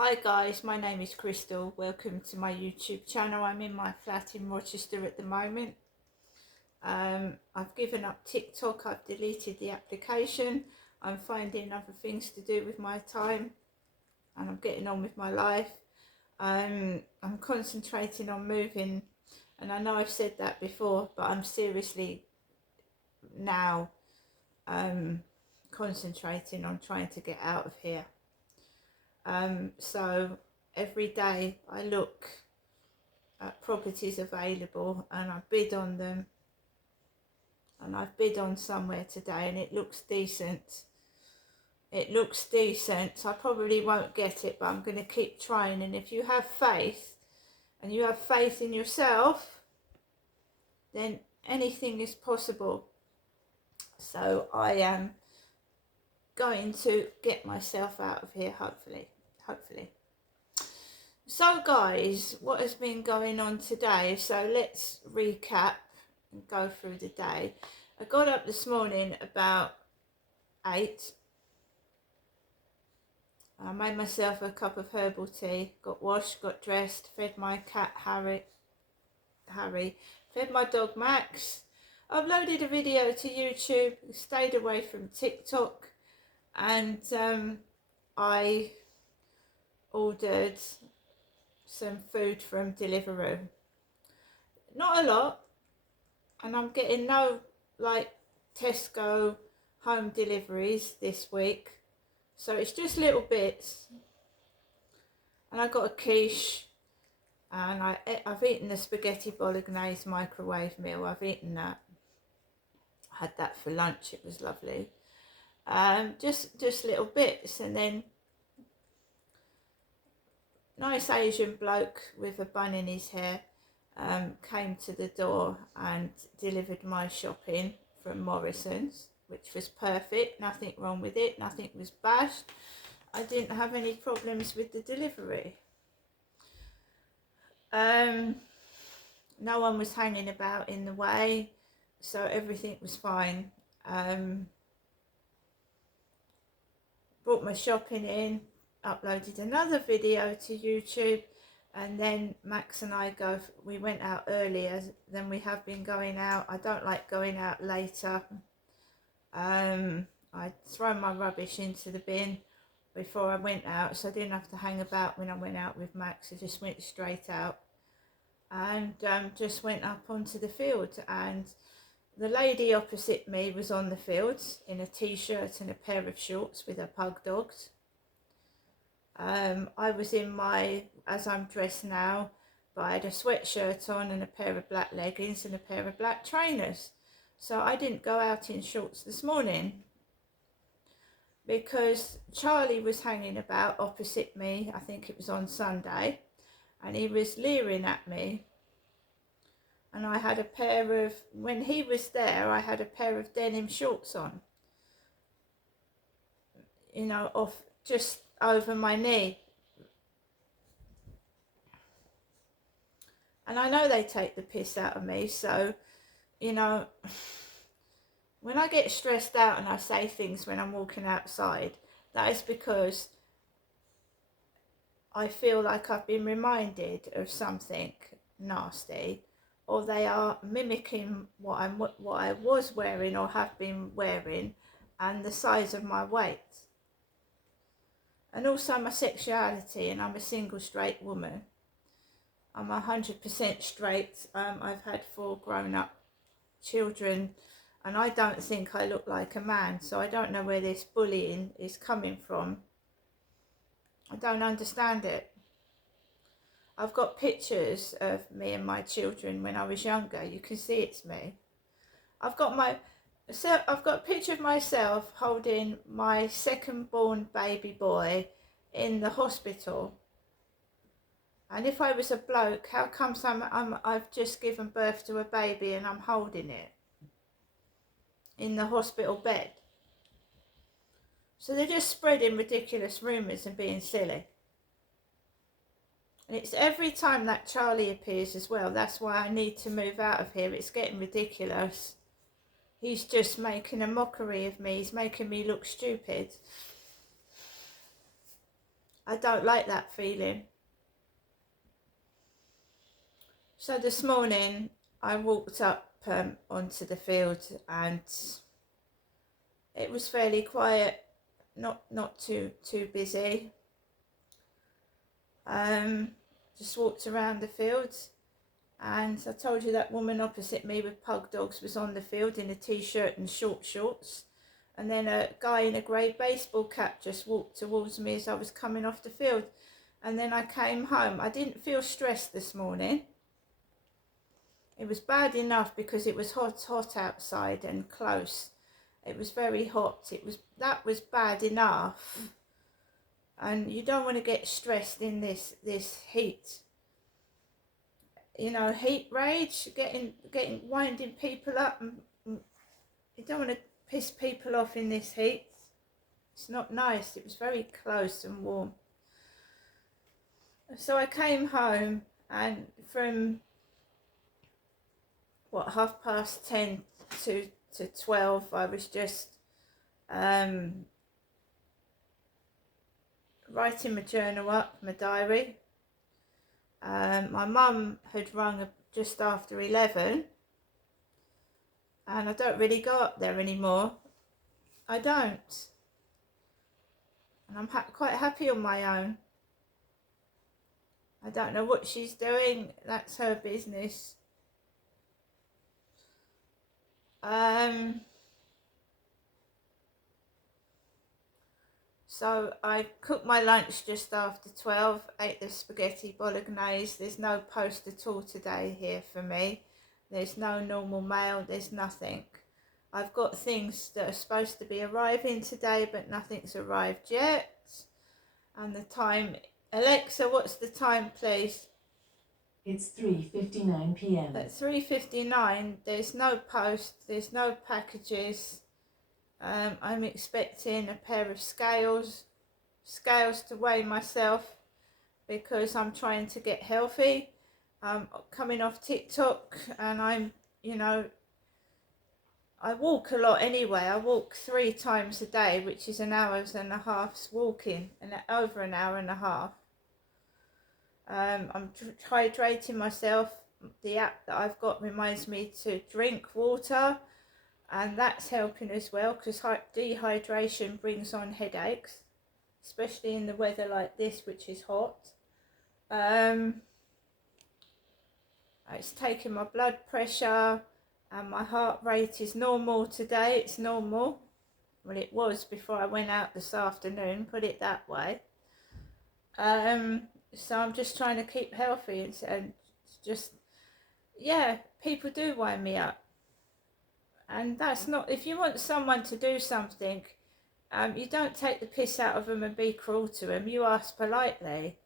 Hi guys, my name is Crystal. Welcome to my YouTube channel. I'm in my flat in Rochester at the moment. I've given up TikTok. I've deleted the application. I'm finding other things to do with my time and I'm getting on with my life. I'm concentrating on moving, and I know I've said that before, but I'm seriously now concentrating on trying to get out of here. So every day I look at properties available and I bid on them, and I've bid on somewhere today and it looks decent. I probably won't get it, but I'm going to keep trying. And if you have faith and you have faith in yourself, then anything is possible. So I am going to get myself out of here, hopefully. So guys, what has been going on today? So let's recap and go through the day. I got up this morning about 8. I made myself a cup of herbal tea, got washed, got dressed, fed my cat Harry, fed my dog Max, uploaded a video to YouTube, stayed away from TikTok, and I ordered some food from Deliveroo. Not a lot, and I'm getting no like Tesco home deliveries this week, so it's just little bits. And I got a quiche, and I've eaten the spaghetti bolognese microwave meal. I've eaten that. I had that for lunch. It was lovely. Just little bits, and then nice Asian bloke with a bun in his hair came to the door and delivered my shopping from Morrison's, which was perfect. Nothing wrong with it. Nothing was bashed. I didn't have any problems with the delivery. No one was hanging about in the way, so everything was fine. Brought my shopping in, uploaded another video to YouTube, and then Max and I we went out earlier than we have been going out. I don't like going out later. I'd thrown my rubbish into the bin before I went out, so I didn't have to hang about when I went out with Max. I just went straight out and just went up onto the field, and the lady opposite me was on the field in a t-shirt and a pair of shorts with her pug dogs. I was in as I'm dressed now, but I had a sweatshirt on and a pair of black leggings and a pair of black trainers. So I didn't go out in shorts this morning because Charlie was hanging about opposite me. I think it was on Sunday, and he was leering at me. And I had when he was there, I had a pair of denim shorts on, off just over my knee. And I know they take the piss out of me, so, when I get stressed out and I say things when I'm walking outside, that is because I feel like I've been reminded of something nasty, or they are mimicking what I was wearing or have been wearing, and the size of my weight, and also my sexuality. And I'm a single straight woman. I'm 100% straight. I've had 4 grown-up children, and I don't think I look like a man, so I don't know where this bullying is coming from. I don't understand it. I've got pictures of me and my children when I was younger. You can see it's me. I've got a picture of myself holding my second born baby boy in the hospital. And if I was a bloke, how comes I've just given birth to a baby and I'm holding it in the hospital bed? So they're just spreading ridiculous rumours and being silly. And it's every time that Charlie appears as well. That's why I need to move out of here. It's getting ridiculous. He's just making a mockery of me. He's making me look stupid. I don't like that feeling. So this morning I walked up onto the field, and it was fairly quiet, not too busy. Just walked around the field, and I told you that woman opposite me with pug dogs was on the field in a t-shirt and short shorts, and then a guy in a grey baseball cap just walked towards me as I was coming off the field. And then I came home. I didn't feel stressed this morning. It was bad enough because it was hot outside and close. It was very hot. That was bad enough. And you don't want to get stressed in this heat. You know, heat rage, getting winding people up, and you don't want to piss people off in this heat. It's not nice. It was very close and warm. So I came home, and from 10:30 to 12, I was just writing my journal up, my diary. My mum had rung just after 11, and I don't really go up there anymore. I don't. And I'm quite happy on my own. I don't know what she's doing. That's her business. So I cooked my lunch just after 12, ate the spaghetti bolognese. There's no post at all today here for me. There's no normal mail, there's nothing. I've got things that are supposed to be arriving today, but nothing's arrived yet. And the time, Alexa, what's the time, please? It's 3:59 p.m. At 3:59, there's no post, there's no packages. I'm expecting a pair of scales to weigh myself because I'm trying to get healthy. I'm coming off TikTok, and I'm, I walk a lot anyway. I walk 3 times a day, which is an hour and a half's walking, and over an hour and a half. I'm hydrating myself. The app that I've got reminds me to drink water, and that's helping as well, because dehydration brings on headaches, especially in the weather like this, which is hot. It's taking my blood pressure, and my heart rate is normal today. It's normal. Well, it was before I went out this afternoon, put it that way. So I'm just trying to keep healthy, and just, yeah, people do wind me up. And that's not, if you want someone to do something, you don't take the piss out of them and be cruel to them. You ask politely,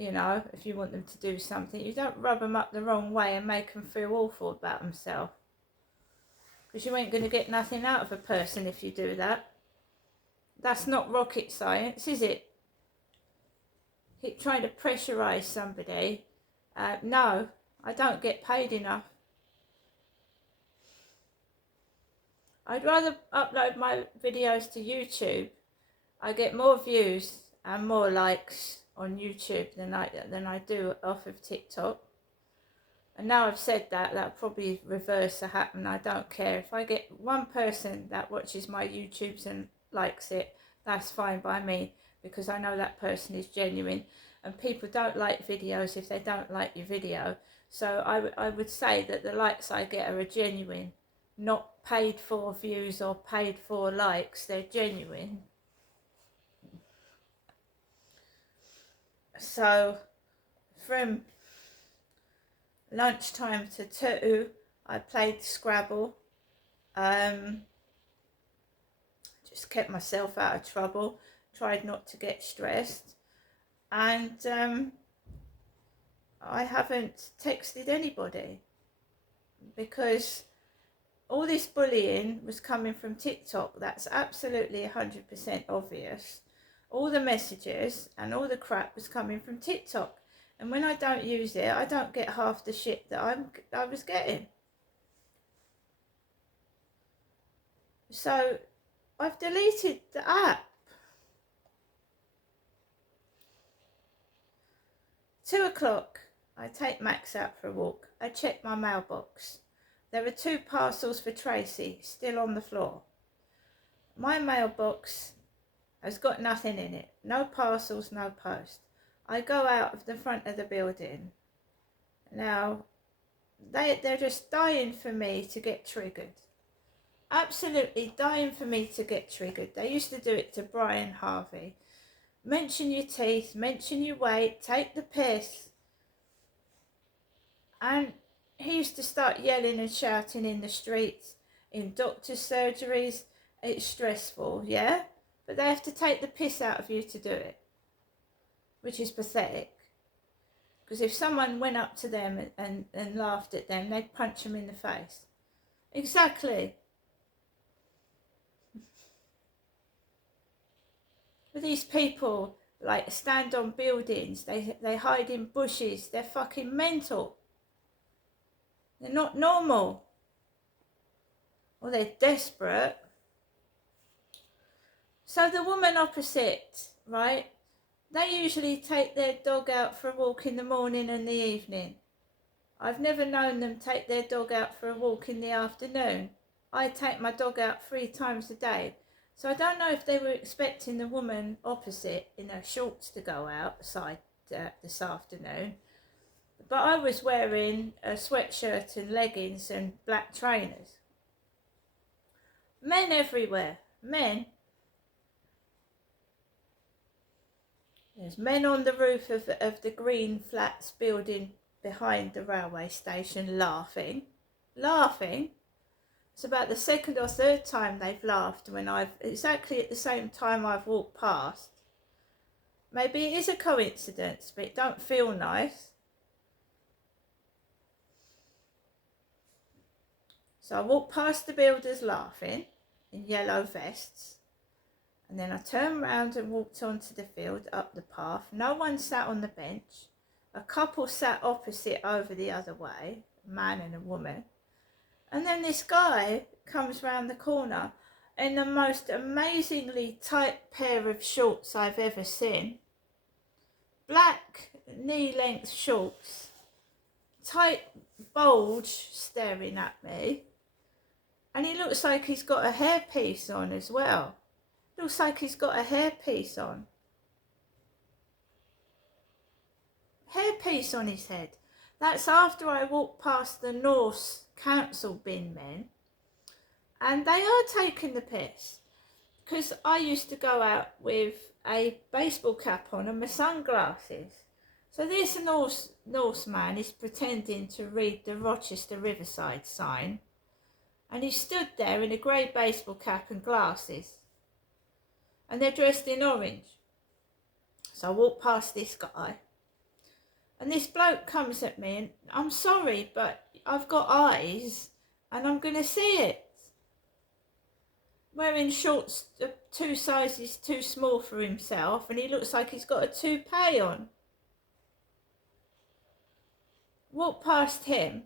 if you want them to do something. You don't rub them up the wrong way and make them feel awful about themselves. Because you ain't going to get nothing out of a person if you do that. That's not rocket science, is it? Keep trying to pressurise somebody. No, I don't get paid enough. I'd rather upload my videos to YouTube. I get more views and more likes on YouTube than I do off of TikTok. And now I've said that, that'll probably reverse to happen. I don't care. If I get one person that watches my YouTubes and likes it, that's fine by me, because I know that person is genuine. And people don't like videos if they don't like your video. So I would say that the likes I get are genuine, not paid for views or paid for likes. They're genuine. So from lunchtime to 2, I played Scrabble. Just kept myself out of trouble, tried not to get stressed, and I haven't texted anybody, because all this bullying was coming from TikTok. That's absolutely 100% obvious. All the messages and all the crap was coming from TikTok. And when I don't use it, I don't get half the shit that I was getting. So I've deleted the app. 2 o'clock, I take Max out for a walk. I check my mailbox. There are 2 parcels for Tracy still on the floor. My mailbox has got nothing in it. No parcels, no post. I go out of the front of the building. Now, they're just dying for me to get triggered. Absolutely dying for me to get triggered. They used to do it to Brian Harvey. Mention your teeth, mention your weight, take the piss. And he used to start yelling and shouting in the streets, in doctor's surgeries. It's stressful, yeah? But they have to take the piss out of you to do it, which is pathetic. Because if someone went up to them and laughed at them, they'd punch them in the face. Exactly. But these people, like, stand on buildings, they hide in bushes, they're fucking mental. They're not normal. Or they're desperate. So the woman opposite, right, they usually take their dog out for a walk in the morning and the evening. I've never known them take their dog out for a walk in the afternoon. I take my dog out 3 times a day. So I don't know if they were expecting the woman opposite in her shorts to go outside this afternoon. But I was wearing a sweatshirt and leggings and black trainers. Men everywhere. Men. There's men on the roof of the green flats building behind the railway station laughing. Laughing. It's about the 2nd or 3rd time they've laughed when exactly at the same time I've walked past. Maybe it is a coincidence, but it don't feel nice. So I walked past the builders laughing in yellow vests. And then I turned round and walked onto the field, up the path. No one sat on the bench. A couple sat opposite over the other way, a man and a woman. And then this guy comes round the corner in the most amazingly tight pair of shorts I've ever seen. Black knee-length shorts, tight bulge staring at me. And he looks like he's got a hairpiece on as well. Looks like he's got a hairpiece on. Hairpiece on his head. That's after I walked past the Norse council bin men. And they are taking the piss. Because I used to go out with a baseball cap on and my sunglasses. So this Norseman is pretending to read the Rochester Riverside sign. And he stood there in a grey baseball cap and glasses. And they're dressed in orange. So I walk past this guy. And this bloke comes at me and I'm sorry, but I've got eyes and I'm going to see it. Wearing shorts 2 sizes too small for himself and he looks like he's got a toupee on. Walk past him.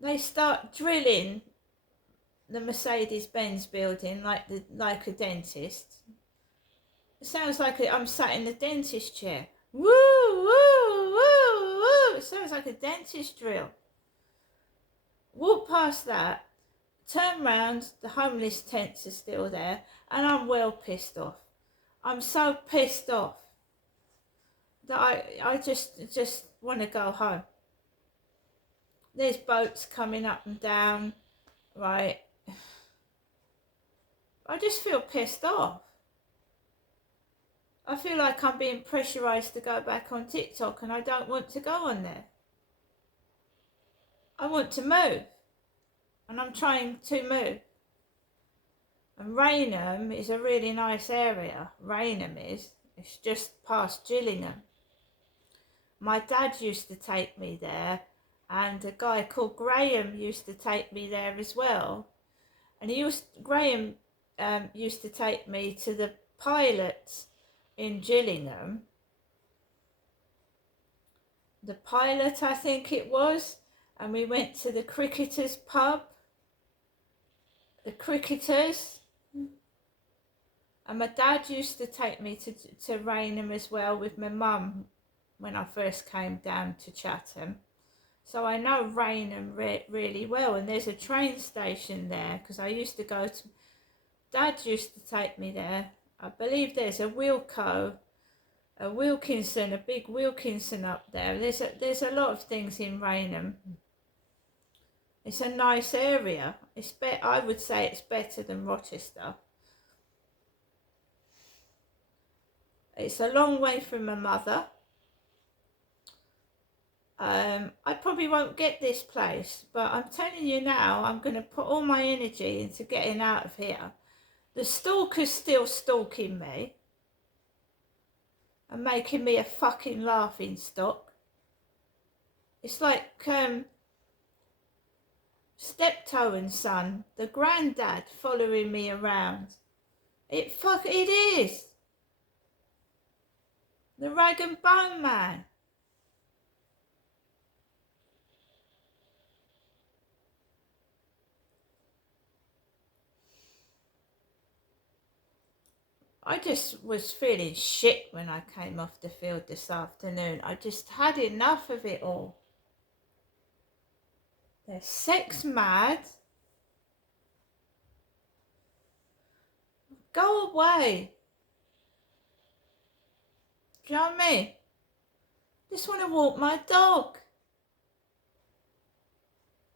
They start drilling the Mercedes-Benz building like a dentist. It sounds like I'm sat in the dentist chair. Woo, woo, woo, woo. It sounds like a dentist drill. Walk past that, turn round, the homeless tents are still there, and I'm well pissed off. I'm so pissed off that I just want to go home. There's boats coming up and down, right? I just feel pissed off. I feel like I'm being pressurised to go back on TikTok and I don't want to go on there. I want to move. And I'm trying to move. And Raynham is a really nice area. Raynham is. It's just past Gillingham. My dad used to take me there. And a guy called Graham used to take me there as well. And Graham used to take me to the Pilot in Gillingham. The Pilot, I think it was. And we went to the Cricketers pub. The Cricketers. And my dad used to take me to Raynham as well with my mum when I first came down to Chatham. So I know Rainham really well, and there's a train station there because I used to go to, Dad used to take me there. I believe there's a Wilko, a Wilkinson, a big Wilkinson up there. There's a lot of things in Rainham. It's a nice area. I would say it's better than Rochester. It's a long way from my mother. I probably won't get this place, but I'm telling you now, I'm going to put all my energy into getting out of here. The stalker's still stalking me and making me a fucking laughing stock. It's like Steptoe and Son, the granddad following me around. It is. The Rag and Bone Man. I just was feeling shit when I came off the field this afternoon. I just had enough of it all. They're sex mad. Go away. Do you know what I mean? Just want to walk my dog.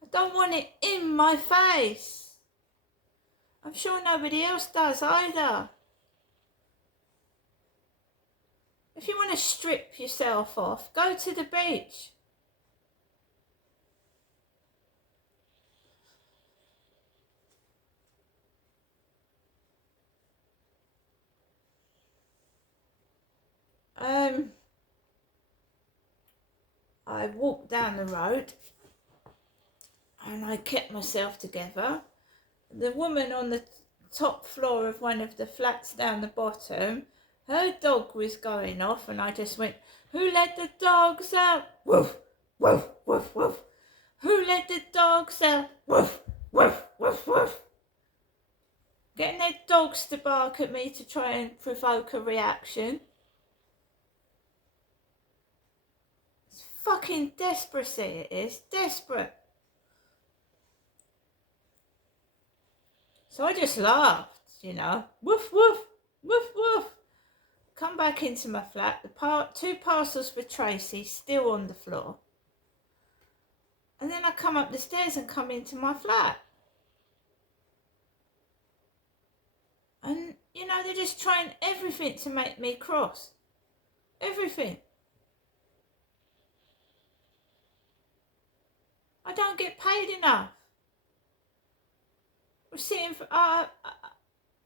I don't want it in my face. I'm sure nobody else does either. If you want to strip yourself off, go to the beach. I walked down the road and I kept myself together. The woman on the top floor of one of the flats down the bottom, her dog was going off, and I just went, "Who let the dogs out? Woof, woof, woof, woof. Who let the dogs out? Woof, woof, woof, woof." Getting their dogs to bark at me to try and provoke a reaction. It's fucking desperacy, it is. Desperate. So I just laughed, you know. Woof, woof, woof, woof. Come back into my flat. The two parcels for Tracy still on the floor. And then I come up the stairs and come into my flat. And, you know, they're just trying everything to make me cross. Everything. I don't get paid enough. We're sitting for an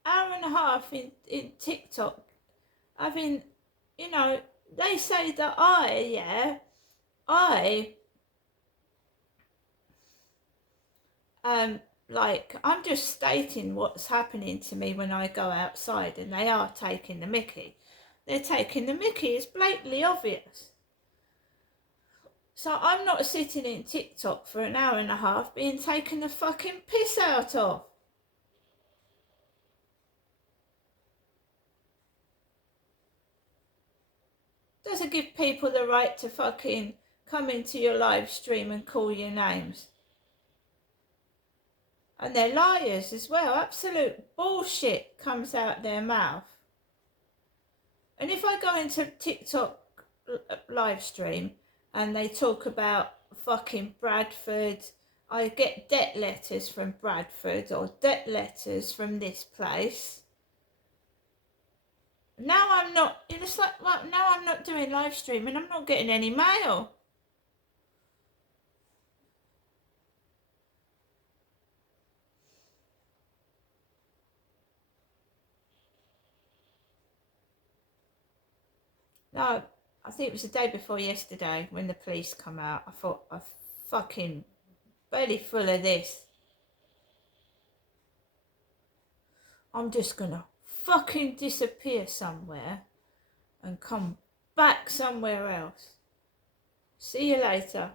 hour and a half in TikTok. Having, you know, they say that I'm just stating what's happening to me when I go outside, and they are taking the mickey. They're taking the mickey. It's blatantly obvious. So I'm not sitting in TikTok for an hour and a half being taken the fucking piss out of. Doesn't give people the right to fucking come into your live stream and call you names. And they're liars as well. Absolute bullshit comes out their mouth. And if I go into TikTok live stream and they talk about fucking Bradford, I get debt letters from Bradford or debt letters from this place. Now I'm not, it's like, well, now I'm not doing live stream and I'm not getting any mail. No, I think it was the day before yesterday when the police come out. I thought, I'm fucking belly full of this. I'm just gonna fucking disappear somewhere and come back somewhere else. See you later.